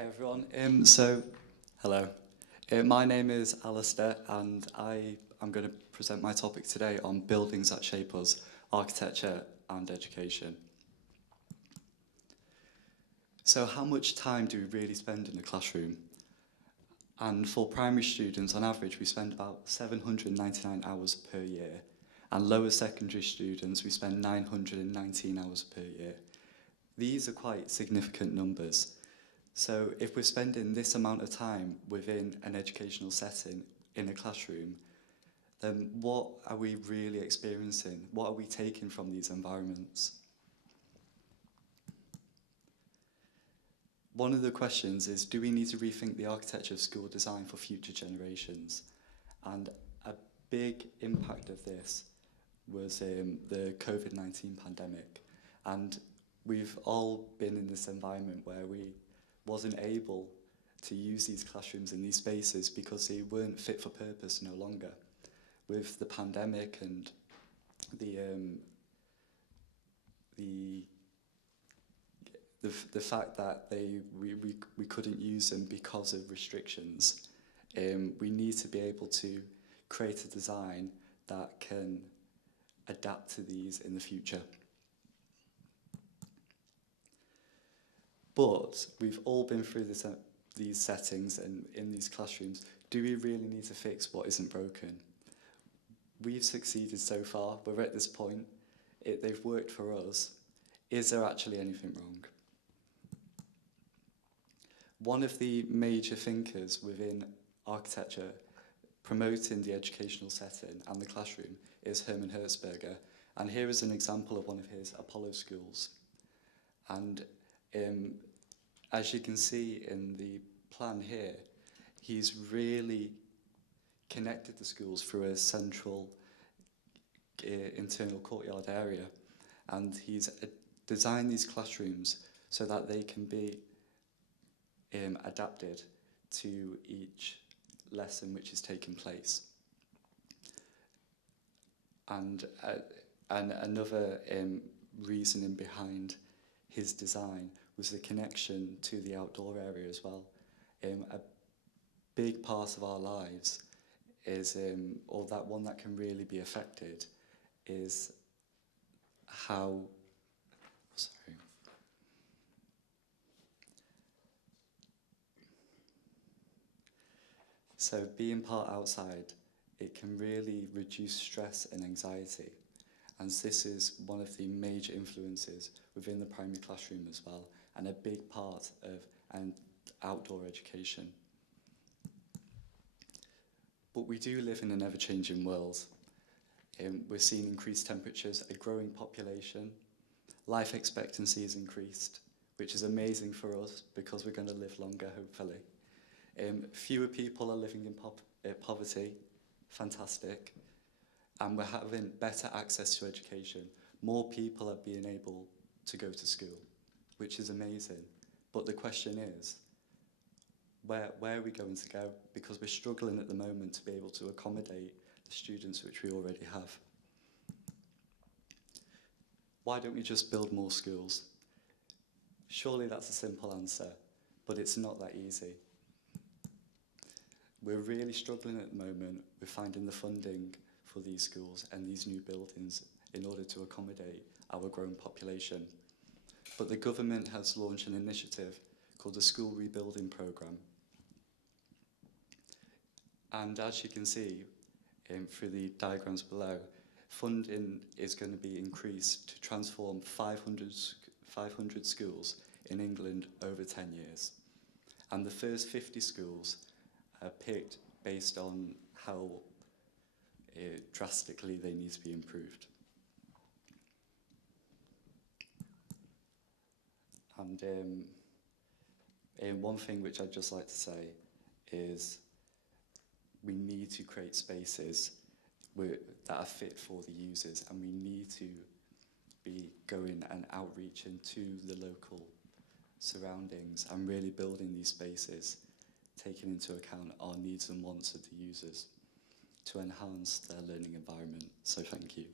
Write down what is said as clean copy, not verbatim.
Hi everyone. Hello. My name is Alastair, and I'm going to present my topic today on buildings that shape us, architecture and education. So how much time do we really spend in the classroom? And for primary students, on average, we spend about 799 hours per year. And lower secondary students, we spend 919 hours per year. These are quite significant numbers. So if we're spending this amount of time within an educational setting in a classroom, then what are we really experiencing? What are we taking from these environments? One of the questions is, do we need to rethink the architecture of school design for future generations? And a big impact of this was the COVID-19 pandemic. And we've all been in this environment where we wasn't able to use these classrooms in these spaces because they weren't fit for purpose no longer. With the pandemic and the fact that we couldn't use them because of restrictions, we need to be able to create a design that can adapt to these in the future. But we've all been through these settings and in these classrooms. Do we really need to fix what isn't broken? We've succeeded so far. We're at this point. They've worked for us. Is there actually anything wrong? One of the major thinkers within architecture promoting the educational setting and the classroom is Hermann Hertzberger. And here is an example of one of his Apollo schools. And as you can see in the plan here, he's really connected the schools through a central internal courtyard area, and he's designed these classrooms so that they can be adapted to each lesson which is taking place. And another reasoning behind his design was the connection to the outdoor area as well. A big part of our lives is, or that one that can really be affected, is how, sorry. So being part outside, it can really reduce stress and anxiety. And this is one of the major influences within the primary classroom as well, and a big part of an outdoor education. But we do live in an ever-changing world. We're seeing increased temperatures, a growing population, life expectancy is increased, which is amazing for us because we're going to live longer, hopefully. Fewer people are living in poverty, fantastic. And we're having better access to education. More people are being able to go to school, which is amazing. But the question is, where are we going to go? Because we're struggling at the moment to be able to accommodate the students which we already have. Why don't we just build more schools? Surely that's a simple answer, but it's not that easy. We're really struggling at the moment with finding the funding for these schools and these new buildings in order to accommodate our growing population. But the government has launched an initiative called the School Rebuilding Programme. And as you can see through the diagrams below, funding is going to be increased to transform 500 schools in England over 10 years. And the first 50 schools are picked based on how drastically they need to be improved. And one thing which I'd just like to say is we need to create spaces that are fit for the users, and we need to be going and outreaching to the local surroundings and really building these spaces, taking into account our needs and wants of the users to enhance their learning environment. So thank you.